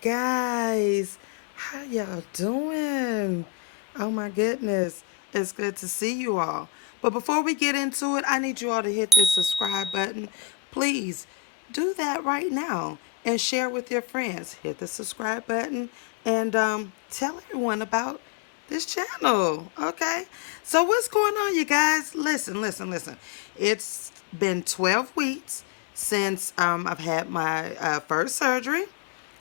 guys. How y'all doing? Oh my goodness. It's good to see you all. But before we get into it, I need you all to hit this subscribe button. Please do that right now and share with your friends. Hit the subscribe button and tell everyone about this channel. Okay? So, what's going on, you guys? Listen. It's been 12 weeks since I've had my first surgery.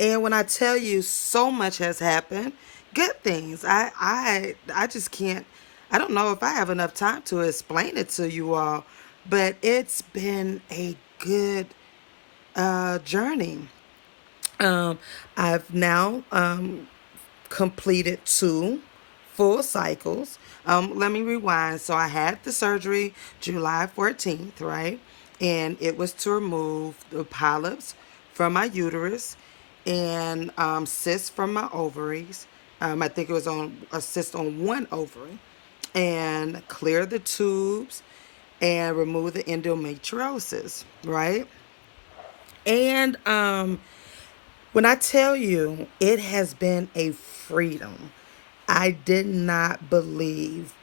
And when I tell you so much has happened, good things. I just can't. I don't know if I have enough time to explain it to you all, but it's been a good journey. Um, I've now completed two full cycles. Let me rewind. So I had the surgery July 14th, right? And it was to remove the polyps from my uterus and cysts from my ovaries. I think it was on a cyst on one ovary, and clear the tubes and remove the endometriosis, right? And when I tell you it has been a freedom, I did not believe.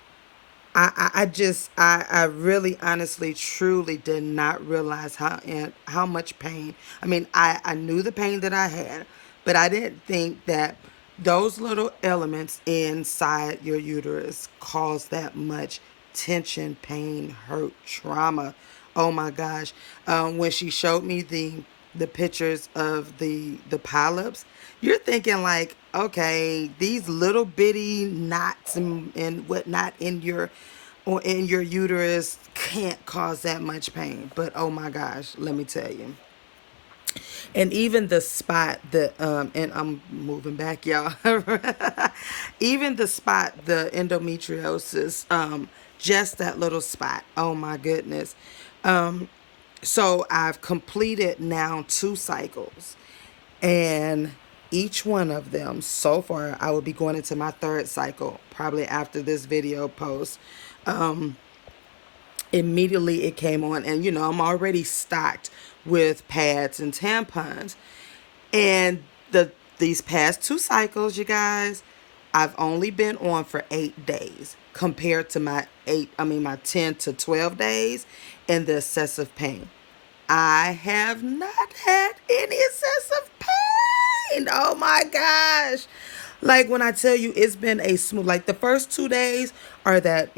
I really honestly truly did not realize how much pain. I mean, I knew the pain that I had, but I didn't think that those little elements inside your uterus cause that much tension, pain, hurt, trauma. Oh my gosh. When she showed me the pictures of the polyps, you're thinking like, okay, these little bitty knots and whatnot in your or in your uterus can't cause that much pain. But oh my gosh, let me tell you. And even the spot that and I'm moving back, y'all. Even the spot, the endometriosis, just that little spot. Oh my goodness. So I've completed now two cycles, and each one of them so far, I will be going into my third cycle probably after this video post. Immediately it came on, and I'm already stocked with pads and tampons. And these past two cycles, you guys, I've only been on for 8 days compared to my 10 to 12 days and the excessive pain. I have not had any excessive pain. Oh my gosh. Like when I tell you it's been a smooth, like the first 2 days are that,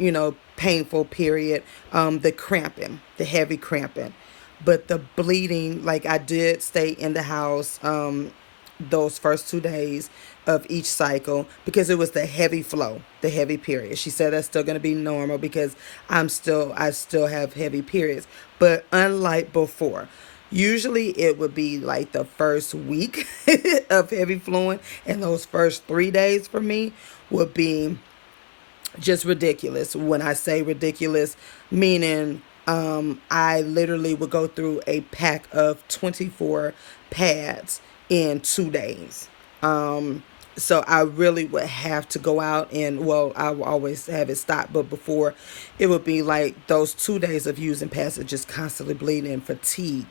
painful period, the cramping, the heavy cramping. But the bleeding, like I did stay in the house those first 2 days of each cycle because it was the heavy flow, the heavy period. She said that's still going to be normal because I still have heavy periods. But unlike before, usually it would be like the first week of heavy flowing, and those first 3 days for me would be just ridiculous. When I say ridiculous, meaning I literally would go through a pack of 24 pads in 2 days. So I really would have to go out and, well, I will always have it stopped, but before it would be like those 2 days of using pads, just constantly bleeding and fatigue.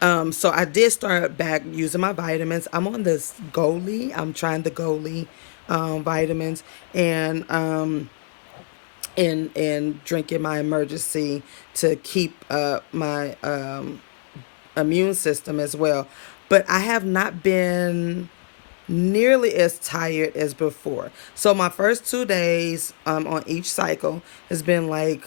So I did start back using my vitamins. I'm on this Goli. I'm trying the Goli vitamins, and drinking my emergency to keep my immune system as well. But I have not been nearly as tired as before. So my first 2 days on each cycle has been like,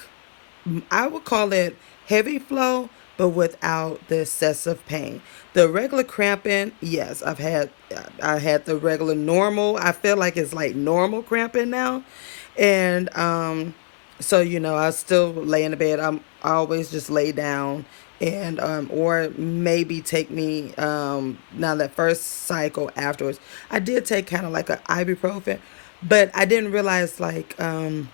I would call it heavy flow, but without the excessive pain. The regular cramping, yes, I had the regular normal. I feel like it's like normal cramping now, and so I still lay in the bed. I always just lay down and or maybe take me now that first cycle afterwards. I did take kind of like a ibuprofen, but I didn't realize like the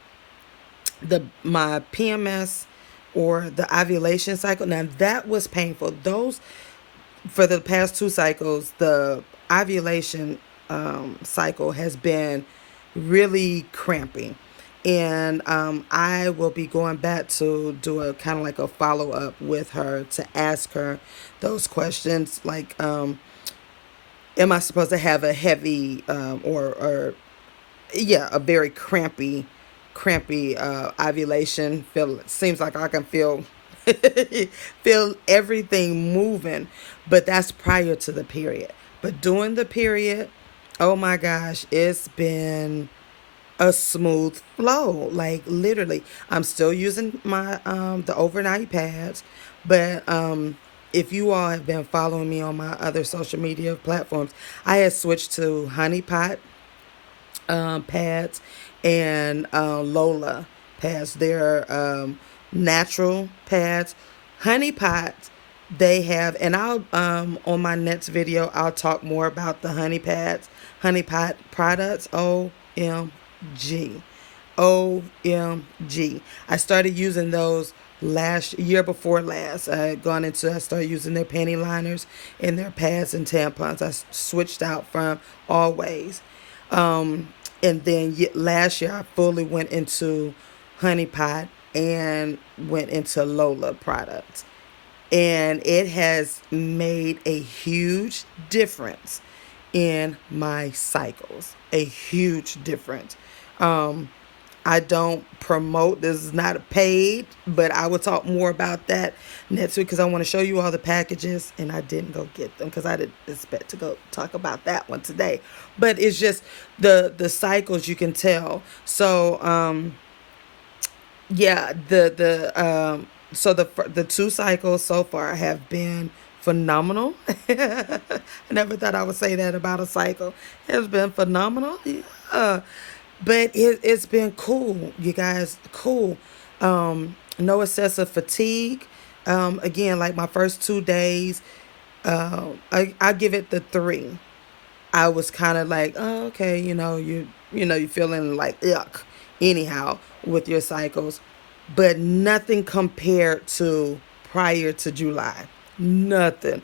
my PMS or the ovulation cycle. Now that was painful. Those for the past two cycles, the ovulation cycle has been really cramping. And I will be going back to do a kind of like a follow up with her to ask her those questions like am I supposed to have a heavy or yeah, a very crampy ovulation? Feel seems like I can feel feel everything moving, but that's prior to the period. But during the period, oh my gosh, it's been a smooth flow. Like literally, I'm still using my the overnight pads, but if you all have been following me on my other social media platforms, I had switched to honey pot pads and Lola pads. They're natural pads. Honey pots, they have, and I'll on my next video I'll talk more about the honey pads, honey pot products. OMG, OMG. I started using those last year before last. I started using their panty liners and their pads and tampons. I switched out from Always. And then last year I fully went into Honey Pot and went into Lola products. And it has made a huge difference in my cycles. A huge difference. I don't promote. This is not a paid, but I will talk more about that next week because I want to show you all the packages, and I didn't go get them because I didn't expect to go talk about that one today. But it's just the cycles you can tell. So yeah, the two cycles so far have been phenomenal. I never thought I would say that about a cycle. It's been phenomenal. Yeah. But it's been cool, you guys. Cool. No excessive fatigue. Again, like my first 2 days, I give it the three. I was kind of like, oh, okay, you feeling like yuck, anyhow, with your cycles, but nothing compared to prior to July. Nothing.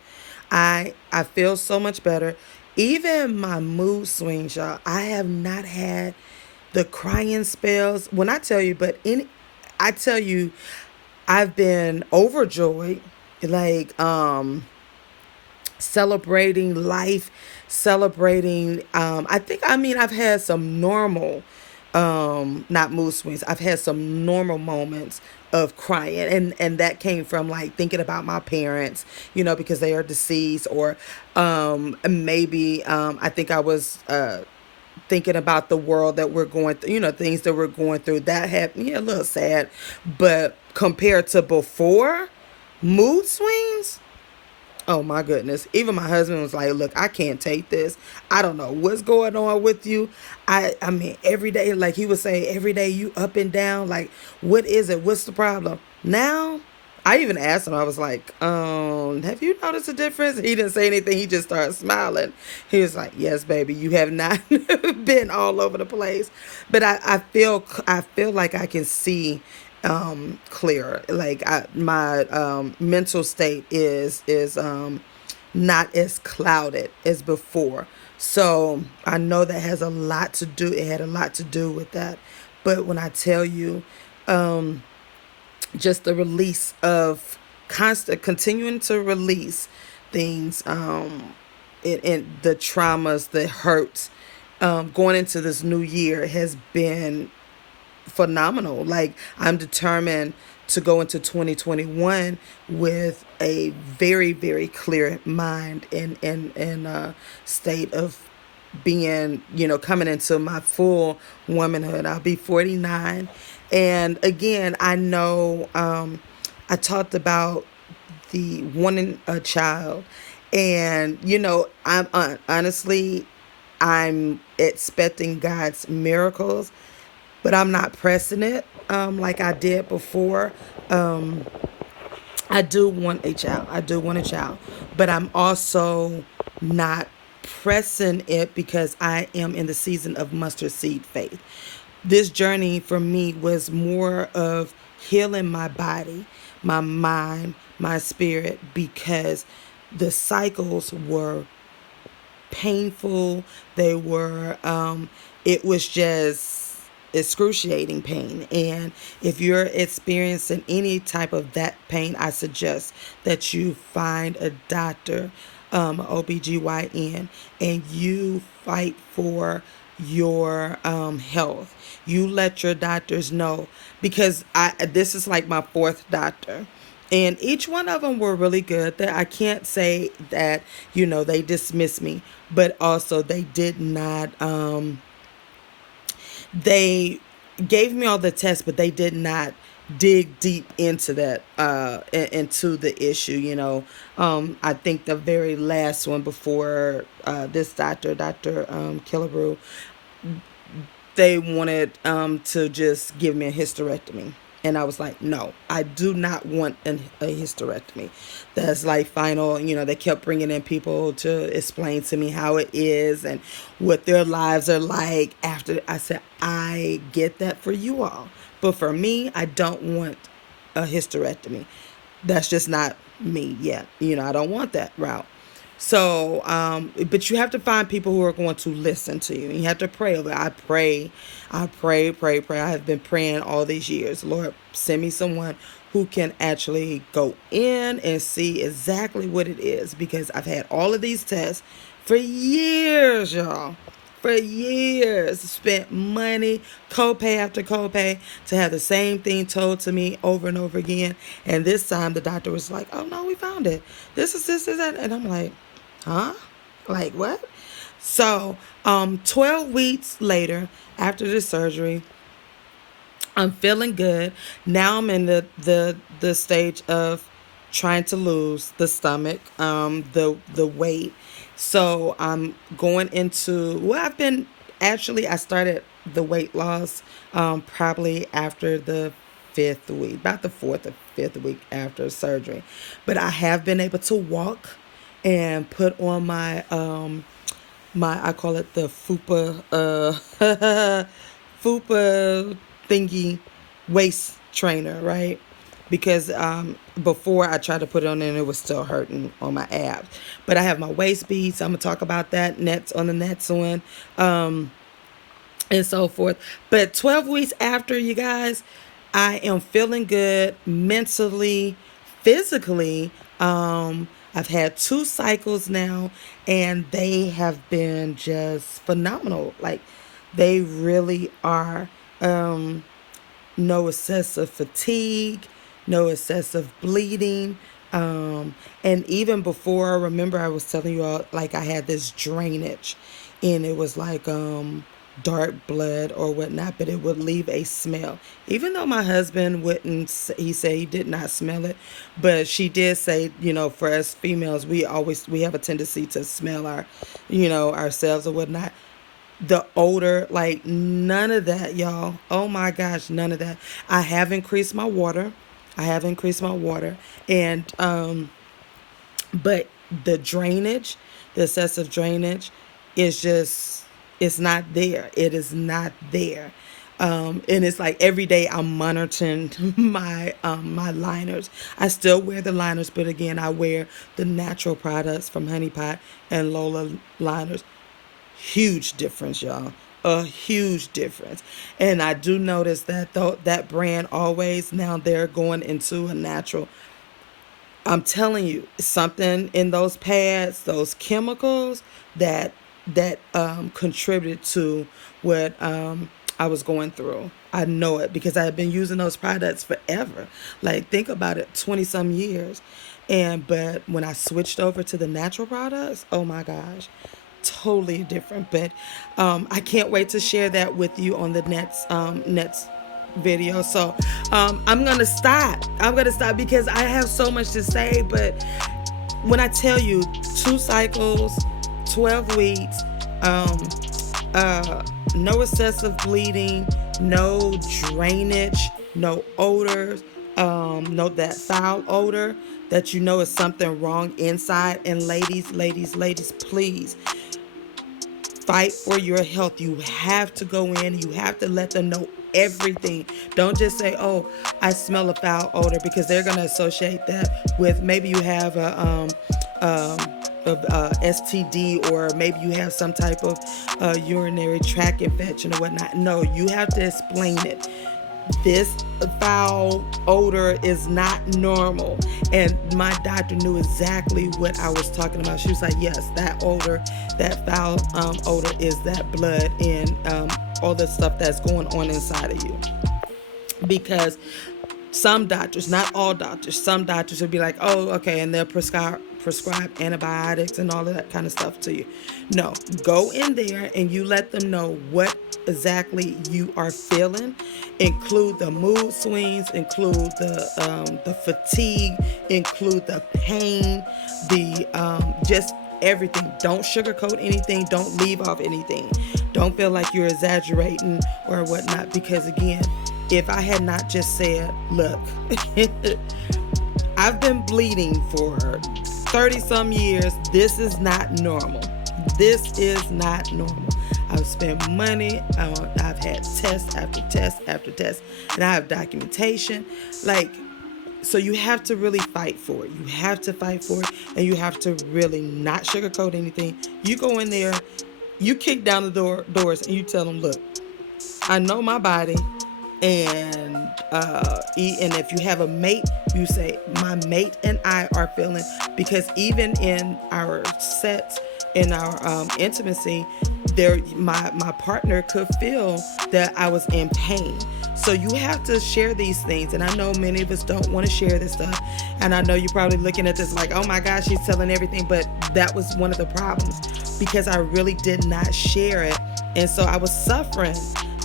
I feel so much better. Even my mood swings, y'all. I have not had the crying spells. When I tell you, I tell you, I've been overjoyed, like celebrating life, celebrating. I've had some normal, not mood swings. I've had some normal moments of crying, and that came from like thinking about my parents, because they are deceased, or maybe I think I was thinking about the world that we're going through, things that we're going through. That had me a little sad, but compared to before, mood swings. Oh my goodness. Even my husband was like, look, I can't take this. I don't know what's going on with you. I mean, every day, like he would say, every day you up and down. Like, what is it? What's the problem? Now, I even asked him, I was like, have you noticed a difference? He didn't say anything. He just started smiling. He was like, yes, baby, you have not been all over the place. But I feel like I can see clearer. Like my mental state is not as clouded as before. So I know that has a lot to do. It had a lot to do with that. But when I tell you, just the release of constant continuing to release things, in the traumas, the hurts, going into this new year has been phenomenal. Like I'm determined to go into 2021 with a very, very clear mind and state of being, coming into my full womanhood. I'll be 49. And again, I know I talked about the wanting a child. And, honestly, I'm expecting God's miracles, but I'm not pressing it like I did before. I do want a child. I do want a child. But I'm also not pressing it because I am in the season of mustard seed faith. This journey for me was more of healing my body, my mind, my spirit, because the cycles were painful. It was just excruciating pain. And if you're experiencing any type of that pain, I suggest that you find a doctor. OBGYN, and you fight for your health. You let your doctors know, because this is like my fourth doctor, and each one of them were really good. That I can't say that they dismissed me, but also they did not. They gave me all the tests, but they did not dig deep into that into the issue. I think the very last one before this Dr. Killebrew, they wanted to just give me a hysterectomy. And I was like, no, I do not want a hysterectomy. That's like final. They kept bringing in people to explain to me how it is and what their lives are like after. I said, I get that for you all. But for me, I don't want a hysterectomy. That's just not me yet. I don't want that route. So, but you have to find people who are going to listen to you. You have to pray over it. I pray. I have been praying all these years. Lord, send me someone who can actually go in and see exactly what it is, because I've had all of these tests for years, y'all. For years, spent money, copay after copay, to have the same thing told to me over and over again. And this time the doctor was like, oh no, we found it. This is that. And I'm like, huh? Like what? So 12 weeks later, after the surgery, I'm feeling good. Now I'm in the stage of trying to lose the stomach, the weight. So I'm going into, I've been, actually I started the weight loss probably after the fifth week, about the fourth or fifth week after surgery. But I have been able to walk and put on I call it the FUPA FUPA thingy waist trainer, right? Because before I tried to put it on and it was still hurting on my abs. But I have my waist beads. I'm gonna talk about that nets on the nets on, and so forth. But 12 weeks after, you guys, I am feeling good mentally, physically. I've had 2 cycles now, and they have been just phenomenal. Like, they really are. No excessive fatigue, no excessive bleeding. And even before, remember I was telling you all, like, I had this drainage, and it was like dark blood or whatnot, but it would leave a smell. Even though my husband wouldn't, he said he did not smell it, but she did say, for us females, we have a tendency to smell ourselves or whatnot. The odor, like, none of that, y'all. Oh my gosh, none of that. I have increased my water. And but the drainage, the excessive drainage, is just, it's not there. It is not there. And it's like every day I'm monitoring my liners. I still wear the liners, but again, I wear the natural products from Honey Pot and Lola liners. Huge difference, y'all. A huge difference. And I do notice that, though, that brand Always, now they're going into a natural. I'm telling you, something in those pads, those chemicals, that contributed to what I was going through. I know it because I have been using those products forever. Like, think about it, 20 some years. But when I switched over to the natural products, oh my gosh, totally different. But I can't wait to share that with you on the next video. So I'm gonna stop because I have so much to say. But when I tell you, 2 cycles, 12 weeks, no excessive bleeding, no drainage, no odors, no that foul odor that is something wrong inside. And ladies, please fight for your health. You have to go in. You have to let them know everything. Don't just say, "Oh, I smell a foul odor," because they're gonna associate that with maybe you have a STD, or maybe you have some type of urinary tract infection or whatnot. No, you have to explain it. this foul odor is not normal. And my doctor knew exactly what I was talking about. She was like, yes, that odor, that foul odor is that blood and all the stuff that's going on inside of you. Because some doctors, not all doctors, some doctors will be like, oh, okay, and they'll prescribe antibiotics and all of that kind of stuff to you. No, go in there and you let them know what exactly you are feeling. Include the mood swings, include the fatigue, include the pain, the just everything. Don't sugarcoat anything. Don't leave off anything. Don't feel like you're exaggerating or whatnot, because again, if I had not just said, look, I've been bleeding for 30 some years. This is not normal. This is not normal. I've spent money. I've had test after test after test, and I have documentation. So you have to really fight for it. You have to fight for it, and you have to really not sugarcoat anything. You go in there, you kick down the doors, and you tell them, look, I know my body. And if you have a mate, you say, my mate and I are feeling, because even in our sex, in our intimacy, my partner could feel that I was in pain. So you have to share these things. And I know many of us don't want to share this stuff. And I know you're probably looking at this like, oh my gosh, she's telling everything. But that was one of the problems, because I really did not share it. And so I was suffering.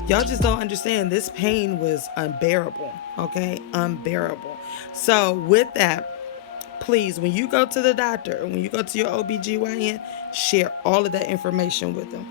Y'all just don't understand. This pain was unbearable, okay? Unbearable. So with that, please, when you go to the doctor, when you go to your OBGYN, share all of that information with them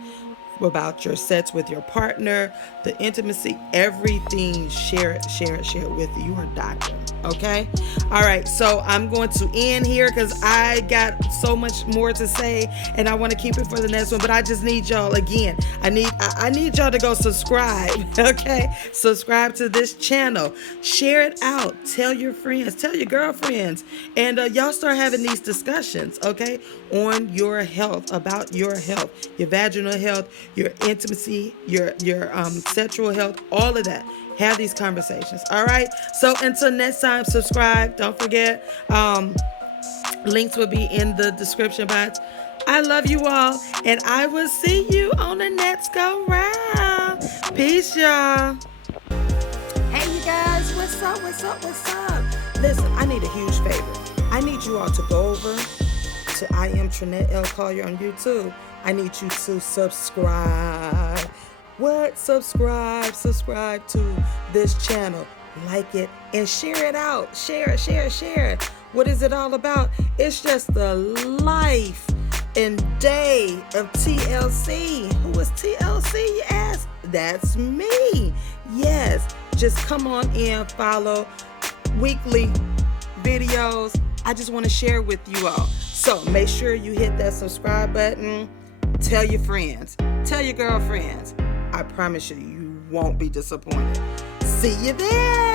about your sex with your partner, the intimacy, everything. Share it with your doctor. Okay? All right. So I'm going to end here because I got so much more to say and I want to keep it for the next one. But I just need y'all again. I need y'all to go subscribe. Okay? Subscribe to this channel. Share it out. Tell your friends. Tell your girlfriends. And y'all start having these discussions, okay? On your health, about your health, your vaginal health, your intimacy, your sexual health, all of that. Have these conversations. All right. So until next time, subscribe. Don't forget. Links will be in the description box. I love you all, and I will see you on the next go round. Peace, y'all. Hey, you guys. What's up? Listen, I need a huge favor. I need you all to go over to iamtrinettelcollier on YouTube. I need you to subscribe. What? Subscribe to this channel. Like it and share it out. Share it. What is it all about? It's just the life and day of TLC. Who is TLC, you ask? That's me. Yes. Just come on in, follow weekly videos. I just want to share with you all. So make sure you hit that subscribe button. Tell your friends. Tell your girlfriends. I promise you, you won't be disappointed. See you there.